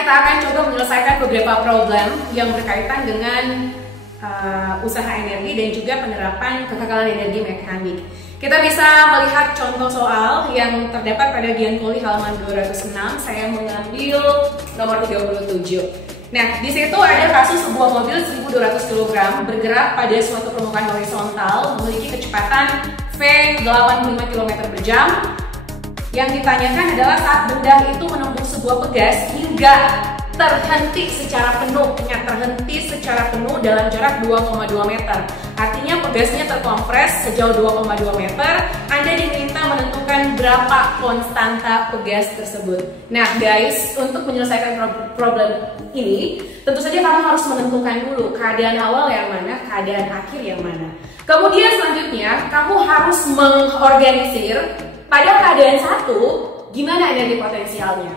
kita akan coba menyelesaikan beberapa problem yang berkaitan dengan usaha energi dan juga penerapan kekekalan energi mekanik. Kita bisa melihat contoh soal yang terdapat pada Giancoli halaman 206. Saya mengambil nomor 37. Nah, di situ ada kasus sebuah mobil 1200 kg bergerak pada suatu permukaan horizontal memiliki kecepatan V 85 km per jam. Yang ditanyakan adalah saat benda itu menempuh sebuah pegas hingga terhenti secara penuh dalam jarak 2,2 meter. Artinya pegasnya terkompres sejauh 2,2 meter. Anda diminta menentukan berapa konstanta pegas tersebut. Nah guys, untuk menyelesaikan problem ini, tentu saja kamu harus menentukan dulu keadaan awal yang mana, keadaan akhir yang mana. Kemudian selanjutnya, kamu harus mengorganisir pada keadaan satu, gimana energi potensialnya,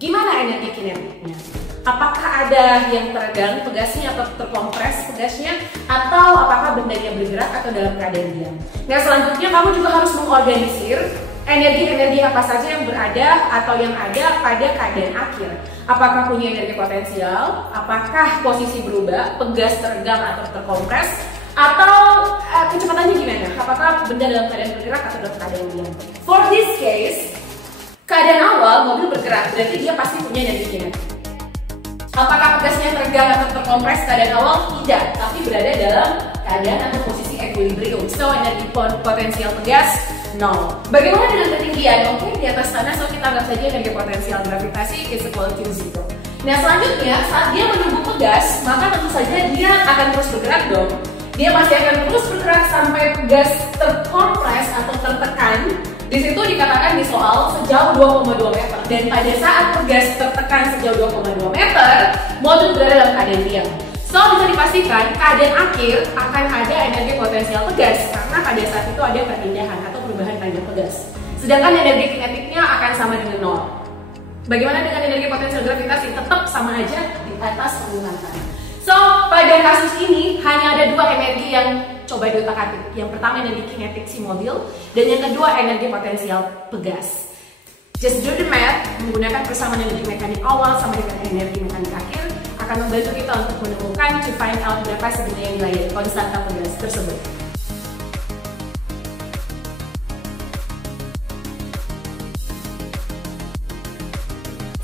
gimana energi kinetiknya. Apakah ada yang teregang pegasnya atau terkompres pegasnya, atau apakah bendanya bergerak atau dalam keadaan diam. Nah selanjutnya kamu juga harus mengorganisir energi-energi apa saja yang berada atau yang ada pada keadaan akhir. Apakah punya energi potensial, apakah posisi berubah, pegas teregang atau terkompres, atau kecepatannya gimana, apakah benda dalam keadaan bergerak atau dalam keadaan diam. For this case, keadaan awal mobil bergerak, berarti dia pasti punya energi kinetik. Apakah pegasnya teregang atau terkompres keadaan awal? Tidak, tapi berada dalam keadaan atau posisi equilibrium. So, energi potensial pegas 0. Bagaimana dengan ketinggian? Oke, di atas tanah, so kita anggap saja energi potensial gravitasi is equal to 0. Nah, selanjutnya saat dia menunggu pegas, maka tentu saja dia akan terus bergerak dong. Dia masih akan terus bergerak sampai pegas terkompres atau tertekan. Di situ dikatakan di soal sejauh 2,2 meter. Dan pada saat pegas tertekan sejauh 2,2 meter, mobil berada dalam keadaan diam. So, bisa dipastikan keadaan akhir akan ada energi potensial pegas karena pada saat itu ada perpindahan atau perubahan panjang pegas. Sedangkan energi kinetiknya akan sama dengan 0. Bagaimana dengan energi potensial gravitasi? Tetap sama aja di atas permukaan. So, pada kasus ini hanya ada dua energi yang coba diotak-atik. Yang pertama energi kinetik si mobil, dan yang kedua energi potensial pegas. Just do the math, menggunakan persamaan energi mekanik awal sama dengan energi mekanik akhir akan membantu kita untuk menemukan to find out berapa sebenarnya nilai konstanta pegas tersebut.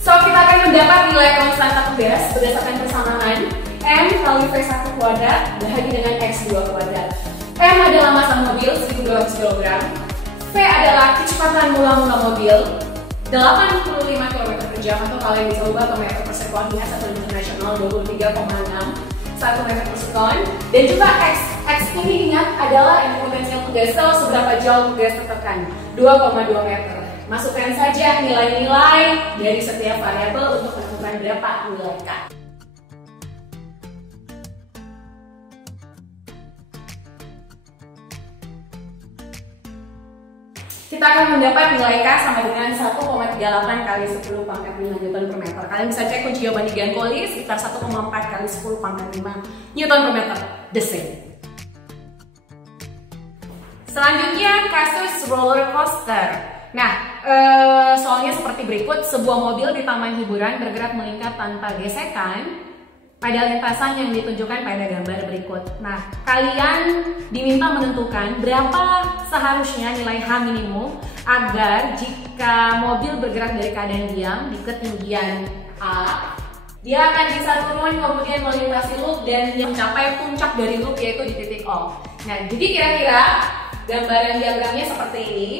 So, kita akan mendapat nilai konstanta pegas berdasarkan persamaan M kali V1 kuadrat dibagi dengan X2 kuadrat. M adalah massa mobil 1200 kg. V adalah kecepatan mula-mula mobil 85 km per jam, atau kalau yang bisa ubah ke meter per sekon di satu internasional 23,6 1 meter per sekon. Dan juga X ini ingat adalah energi potensial pegas, seberapa jauh pegas tertekan, 2,2 meter. Masukkan saja nilai-nilai dari setiap variabel untuk menentukan berapa nilai K. Kita akan mendapat nilai K sama dengan 1,38 kali 10 pangkat 5 Newton per meter. Kalian bisa cek kunci jawaban di Giancoli sekitar 1,4 kali 10 pangkat 5 Newton per meter. The same. Selanjutnya kasus roller coaster. Nah, soalnya seperti berikut. Sebuah mobil di taman hiburan bergerak melingkar tanpa gesekan pada lintasan yang ditunjukkan pada gambar berikut. Nah, kalian diminta menentukan berapa seharusnya nilai H minimum agar jika mobil bergerak dari keadaan diam di ketinggian A, dia akan bisa turun kemudian melintasi loop dan mencapai puncak dari loop yaitu di titik O. Nah, jadi kira-kira gambaran diagramnya seperti ini.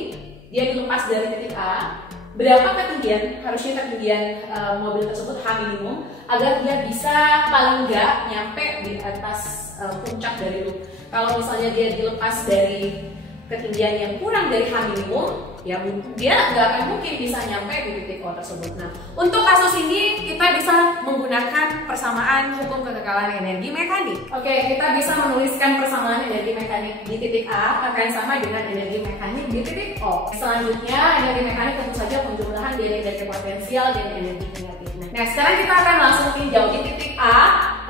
Dia dilepas dari titik A. Berapa ketinggian, harusnya ketinggian mobil tersebut H minimum agar dia bisa paling nggak nyampe di atas puncak dari loop. Kalau misalnya dia dilepas dari ketinggian yang kurang dari H minimum, ya dia nggak akan mungkin bisa nyampe di titik O tersebut. Nah, untuk kasus ini kita bisa menggunakan persamaan hukum kekekalan energi mekanik. Oke, kita bisa menuliskan persamaan energi mekanik di titik A akan sama dengan energi mekanik di titik O. Selanjutnya, energi mekanik tentu saja penjumlahan dari energi potensial dan energi kinetik. Nah, sekarang kita akan langsung tinjau di titik A.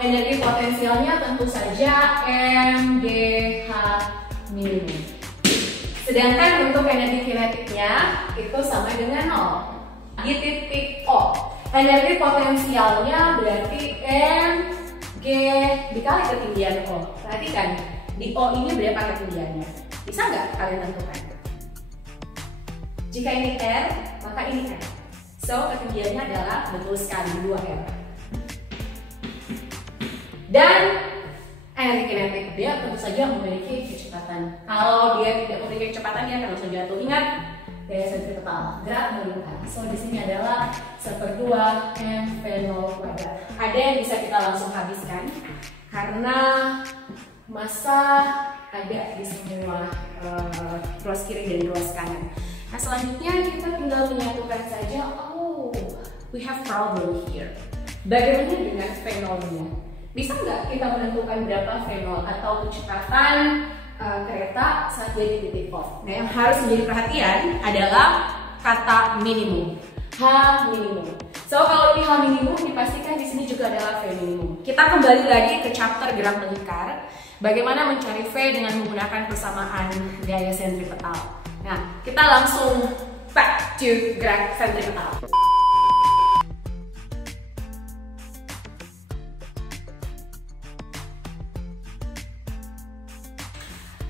Energi potensialnya tentu saja MdH minimum. Sedangkan untuk energi kinetiknya itu sama dengan 0 di titik O. Energi potensialnya berarti Mg dikali ketinggian O. Perhatikan, di O ini berapa ketinggiannya? Bisa nggak kalian tentukan? Jika ini R, maka ini R. So, ketinggiannya adalah betul sekali 2R. Dan energi kinetik, dia tentu saja memiliki kecepatan. Kalau dia tidak memiliki kecepatan, dia akan langsung jatuh. Ingat, gaya sentripetal, gerak melingkar. So di sini adalah 1/2 mv0 kuadrat. Ada yang bisa kita langsung habiskan karena massa ada di semua ruas kiri dan ruas kanan. Nah selanjutnya kita tinggal menyatukan saja. Oh, we have problem here. Bagaimana dengan V0-nya? Bisa nggak kita menentukan berapa V0 atau kecepatan kereta saat dia di titik off? Nah, yang harus menjadi perhatian adalah kata minimum, H minimum. So kalau ini H minimum, dipastikan di sini juga adalah V minimum. Kita kembali lagi ke chapter gerak melingkar. Bagaimana mencari V dengan menggunakan persamaan gaya sentripetal. Nah, kita langsung back to gerak sentripetal.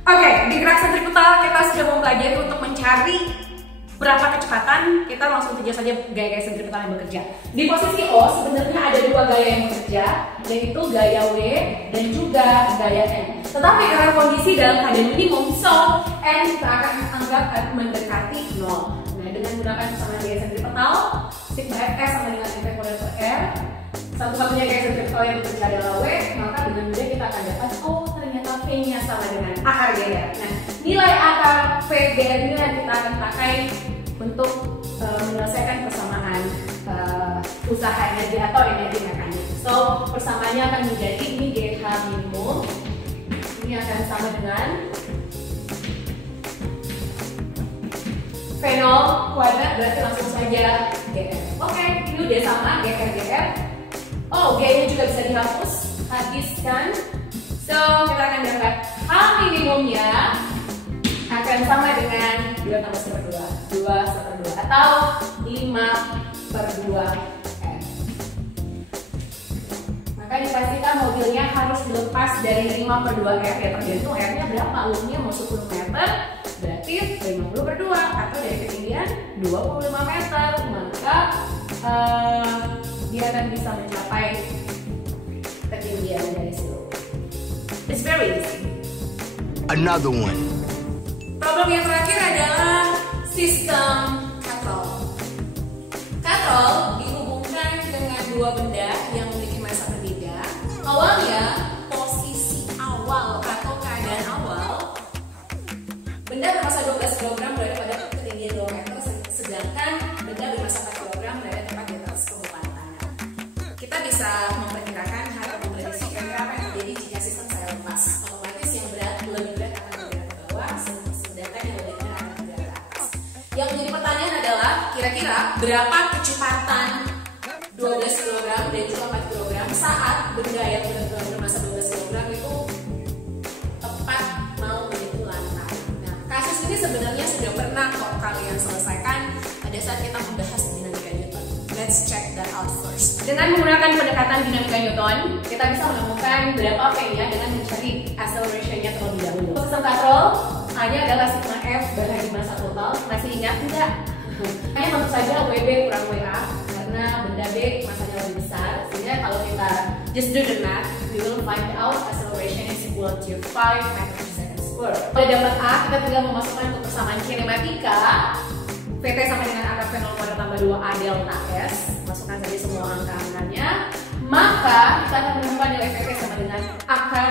Oke, di gerak sentripetal kita sudah mempelajari untuk mencari berapa kecepatan. Kita langsung saja gaya-gaya sentripetal yang bekerja. Di posisi O sebenarnya ada dua gaya yang bekerja, yaitu gaya W dan juga gaya N. Tetapi karena kondisi dalam keadaan minimum, so N kita akan anggap mendekati 0. Nah, dengan menggunakan persamaan gaya sentripetal, sigma Fs sama dengan mv kuadrat per R. Satu-satunya gaya sentripetal yang bekerja adalah W, maka dengan mudah kita akan dapat, oh ternyata V-nya sama dengan akar GR. Nah, nilai akar VGR ini yang kita akan pakai untuk menyelesaikan persamaan usaha energi atau energi mekanik. So, persamaannya akan menjadi ini GH minimum. Ini akan sama dengan V0 kuadrat, berarti langsung saja GR. Oke, ini udah sama GR. Oh, G-nya juga bisa dihapus, habiskan. So, kita akan dapat H minimumnya akan sama dengan 2 tambah 1/2 atau 5/2 R. Maka dipastikan mobilnya harus dilepas dari 5/2 R, ya tergantung R-nya berapa. Loopnya mau 10 meter, berarti 50/2 atau dari ketinggian 25 meter. Maka dia akan bisa mencapai ketinggian dari situ. It's very easy. Another one. Problem yang terakhir adalah sistem katrol. Katrol dihubungkan dengan dua benda yang memiliki massa berbeda. Awalnya, posisi awal atau keadaan awal, benda bermassa 12 kg berada pada ketinggian 2 meter, sedangkan benda bermassa 4 kg berada tepat di atas permukaan tanah. Kita bisa memperkirakan atau memprediksi kira-kira apa yang terjadi jika sistem saya lepas. Otomatis yang lebih berat akan bergerak ke bawah, sedangkan yang lebih berat akan bergerak ke atas. Yang menjadi pertanyaan adalah kira-kira berapa kecepatan 12 kg dan juga 4 kg saat benda yang bermassa 12 kg itu tepat mau menyentuh lantai. Nah, kasus ini sebenarnya sudah pernah kok kalian selesaikan pada saat kita membahas dinamika Newton. Let's check that out first. Dengan menggunakan pendekatan dinamika Newton, kita bisa menemukan berapa V-nya dengan mencari acceleration-nya terlebih dahulu. Sistem katrol hanya adalah sigma F bagi massa total. Masih ingat tidak? Hanya tentu saja WB kurang WA karena benda B massanya lebih besar. Sehingga kalau kita just do the math, we will find out acceleration is equal to 5 meters per second square. Pada dapat A, kita tinggal memasukkan untuk persamaan kinematika. VT sama dengan akar V0 kuadrat tambah 2A delta S. Masukkan saja semua angka-angkanya. Maka kita akan menemukan nilai VT sama dengan akar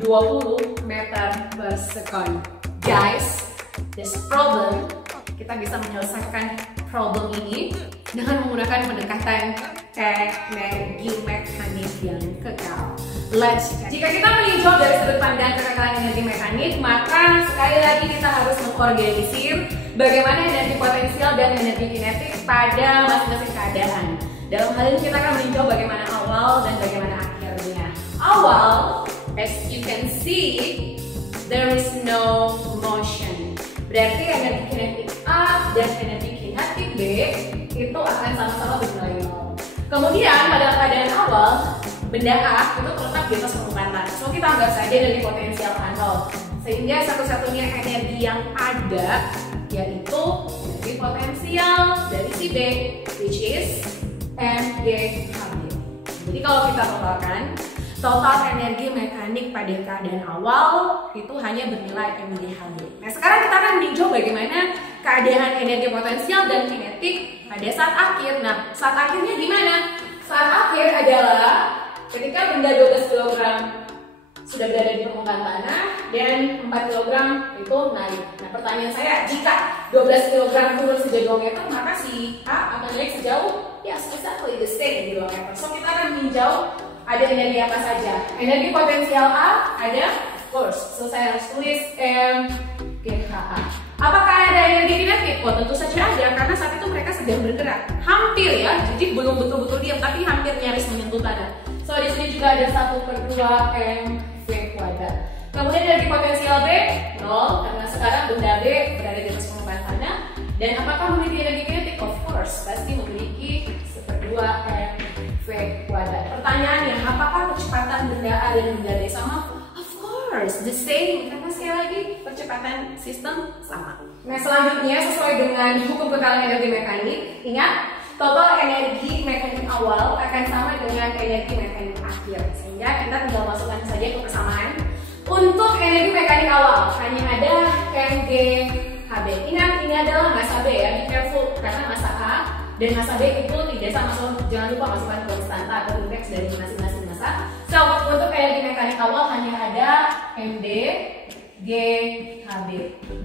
20 meter per second. Guys, this problem, kita bisa menyelesaikan problem ini dengan menggunakan pendekatan energi mekanik yang kekal. Jika kita meninjau dari sudut pandang kekekalan energi mekanik, maka sekali lagi kita harus mengorganisir bagaimana energi potensial dan energi kinetik pada masing-masing keadaan. Dalam hal ini kita akan meninjau bagaimana awal dan bagaimana akhirnya. Awal, as you can see, there is no motion. Berarti energi kinetik A dan energi kinetik B itu akan sama-sama bernilai 0. Kemudian pada keadaan awal, benda A itu terletak di atas permukaan tanah. So kita anggap saja dari potensial A0. Sehingga satu-satunya energi yang ada yaitu energi potensial dari si B, which is MGHB. Jadi kalau kita totalkan, total energi mekanik pada keadaan awal itu hanya bernilai MGHB. Nah sekarang kita akan meninjau bagaimana keadaan energi potensial dan kinetik pada saat akhir. Nah saat akhirnya gimana? Saat akhir adalah ketika benda 12 kg sudah berada di permukaan tanah dan 4 kg itu naik. Nah pertanyaan saya, jika 12 kg turun sejauh 2 meter, maka si A akan naik sejauh exactly the same di 2 meter. So kita akan meninjau ada energi apa saja. Energi potensial A ada, of course. So saya harus tulis MGHA. Apakah ada energi kinetik? Oh tentu saja ada, karena saat itu mereka sedang bergerak. Hampir ya, jadi belum betul-betul diam, tapi hampir nyaris menyentuh tanah. So di sini juga ada 1/2 mv kuadrat. Kemudian energi potensial B 0, karena sekarang benda B berada di atas permukaan tanah. Dan apakah memiliki energi kinetik? Of course, pasti memiliki 1/2 mv kuadrat. Pertanyaannya, apakah kecepatan benda A dan benda B sama? Of course, the same. Karena sekali lagi percepatan sistem sama. Nah selanjutnya sesuai dengan hukum kekalahan energi mekanik, ingat total energi mekanik awal akan sama dengan energi mekanik akhir. Sehingga kita tinggal masukkan saja ke persamaan. Untuk energi mekanik awal hanya ada MGHB. Ingat ini adalah massa B ya, be careful karena massa A dan massa B itu tidak sama. So jangan lupa masukkan konstanta atau indeks dari masing-masing massa. So untuk energi mekanik awal hanya ada MD GHB.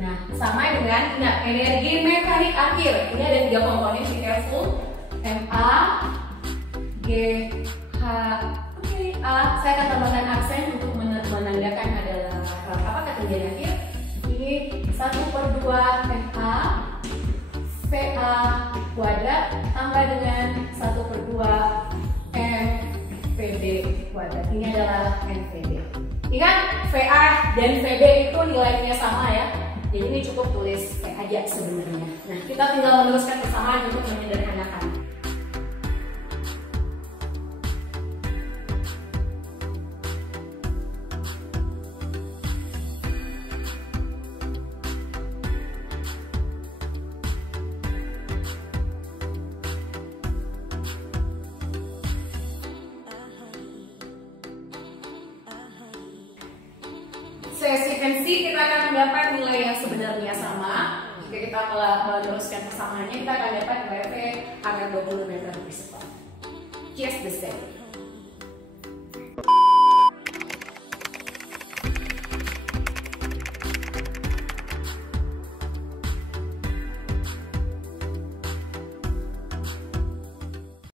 Nah, sama dengan energi mekanik akhir. Ini ada 3 komponen, be careful. MA, GH, A. Saya akan tambahkan aksen untuk menandakan adalah apa ketinggian akhir. Ini 1/2 MA VA kuadrat tambah dengan 1/2 MVB kuadrat. Ini adalah MVB. Ingat, VA dan VB itu nilainya sama ya. Jadi ini cukup tulis V aja sebenarnya. Nah, kita tinggal meneruskan persamaan untuk menyederhanakan. So as you can see, kita akan mendapat nilai yang sebenarnya sama. Jika kita meneruskan persamaannya, kita akan dapat nilai V akan 20 meter per second. Just the same.